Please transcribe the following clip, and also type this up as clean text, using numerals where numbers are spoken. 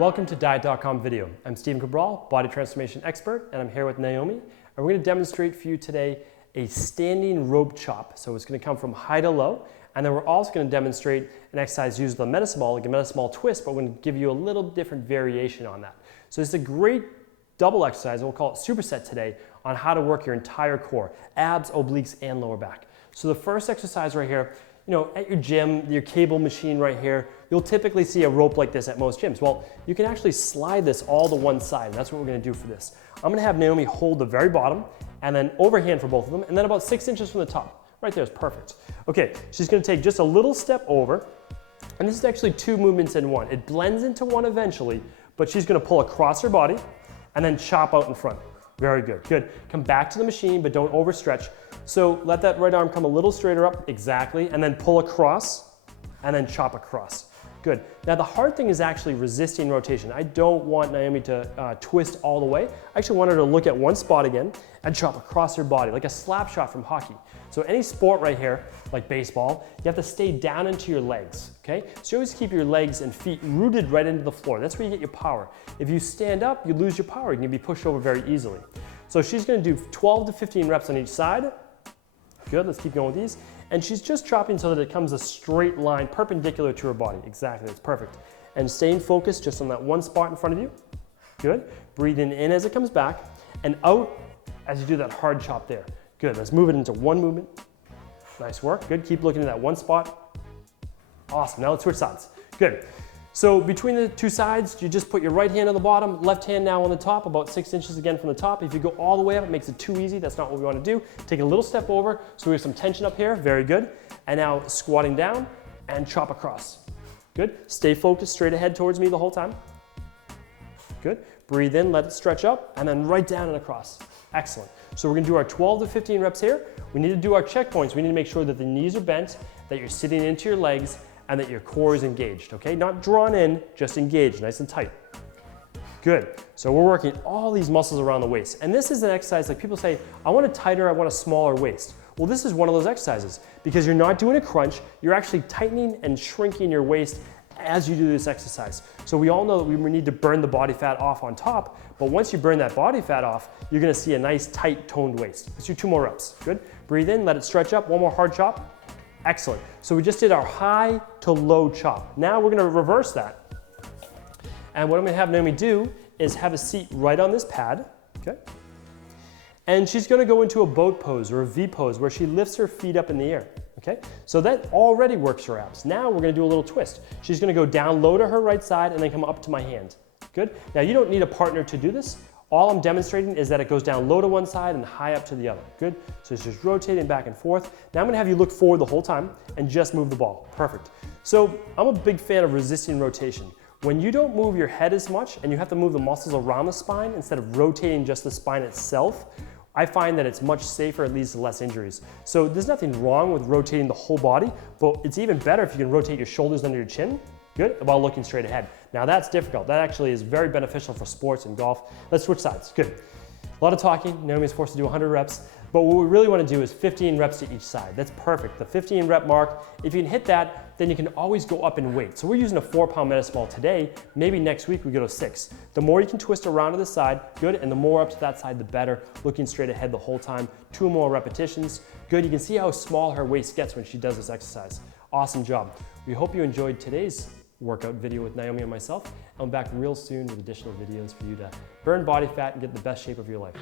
Welcome to Diet.com video. I'm Stephen Cabral, body transformation expert, and I'm here with Naomi. And we're going to demonstrate for you today a standing rope chop. So it's going to come from high to low. And then we're also going to demonstrate an exercise using the medicine ball, like a medicine ball twist, but we're going to give you a little different variation on that. So it's a great double exercise, and we'll call it superset today, on how to work your entire core, abs, obliques, and lower back. So the first exercise right here, at your gym, your cable machine right here, you'll typically see a rope like this at most gyms. Well, you can actually slide this all to one side, and that's what we're going to do for this. I'm going to have Naomi hold the very bottom, and then overhand for both of them, and then about 6 inches from the top. Right there is perfect. Okay, she's going to take just a little step over, and this is actually 2 movements in one. It blends into one eventually, but she's going to pull across her body and then chop out in front. Very good, good. Come back to the machine, but don't overstretch. So let that right arm come a little straighter up, exactly, and then pull across and then chop across. Good. Now the hard thing is actually resisting rotation. I don't want Naomi to twist all the way. I actually want her to look at one spot again and chop across her body, like a slap shot from hockey. So any sport right here, like baseball, you have to stay down into your legs, okay? So you always keep your legs and feet rooted right into the floor. That's where you get your power. If you stand up, you lose your power. You can be pushed over very easily. So she's gonna do 12 to 15 reps on each side. Good, let's keep going with these. And she's just chopping so that it comes a straight line perpendicular to her body. Exactly, that's perfect. And staying focused just on that one spot in front of you. Good, breathing in as it comes back and out as you do that hard chop there. Good, let's move it into one movement. Nice work, good, keep looking at that one spot. Awesome, now let's switch sides. Good. So between the two sides, you just put your right hand on the bottom, left hand now on the top, about 6 inches again from the top. If you go all the way up, it makes it too easy. That's not what we want to do. Take a little step over, so we have some tension up here. Very good. And now squatting down and chop across. Good. Stay focused straight ahead towards me the whole time. Good. Breathe in, let it stretch up, and then right down and across. Excellent. So we're going to do our 12 to 15 reps here. We need to do our checkpoints. We need to make sure that the knees are bent, that you're sitting into your legs, and that your core is engaged, okay? Not drawn in, just engaged, nice and tight. Good, so we're working all these muscles around the waist. And this is an exercise, like people say, I want a tighter, I want a smaller waist. Well, this is one of those exercises because you're not doing a crunch, you're actually tightening and shrinking your waist as you do this exercise. So we all know that we need to burn the body fat off on top, but once you burn that body fat off, you're gonna see a nice, tight, toned waist. Let's do 2 more reps, good? Breathe in, let it stretch up, one more hard chop. Excellent. So we just did our high to low chop. Now we're going to reverse that. And what I'm going to have Naomi do is have a seat right on this pad, okay? And she's going to go into a boat pose or a V pose where she lifts her feet up in the air, okay? So that already works her abs. Now we're going to do a little twist. She's going to go down low to her right side and then come up to my hand. Good. Now you don't need a partner to do this. All I'm demonstrating is that it goes down low to one side and high up to the other. Good. So it's just rotating back and forth. Now I'm going to have you look forward the whole time and just move the ball. Perfect. So I'm a big fan of resisting rotation. When you don't move your head as much and you have to move the muscles around the spine instead of rotating just the spine itself, I find that it's much safer, it leads to less injuries. So there's nothing wrong with rotating the whole body, but it's even better if you can rotate your shoulders under your chin. Good, while looking straight ahead. Now that's difficult. That actually is very beneficial for sports and golf. Let's switch sides, good. A lot of talking, Naomi's forced to do 100 reps, but what we really want to do is 15 reps to each side. That's perfect, the 15 rep mark. If you can hit that, then you can always go up in weight. So we're using a 4-pound medicine ball today, maybe next week we go to 6. The more you can twist around to the side, good, and the more up to that side, the better. Looking straight ahead the whole time. 2 more repetitions, good. You can see how small her waist gets when she does this exercise. Awesome job. We hope you enjoyed today's workout video with Naomi and myself. I'm back real soon with additional videos for you to burn body fat and get the best shape of your life.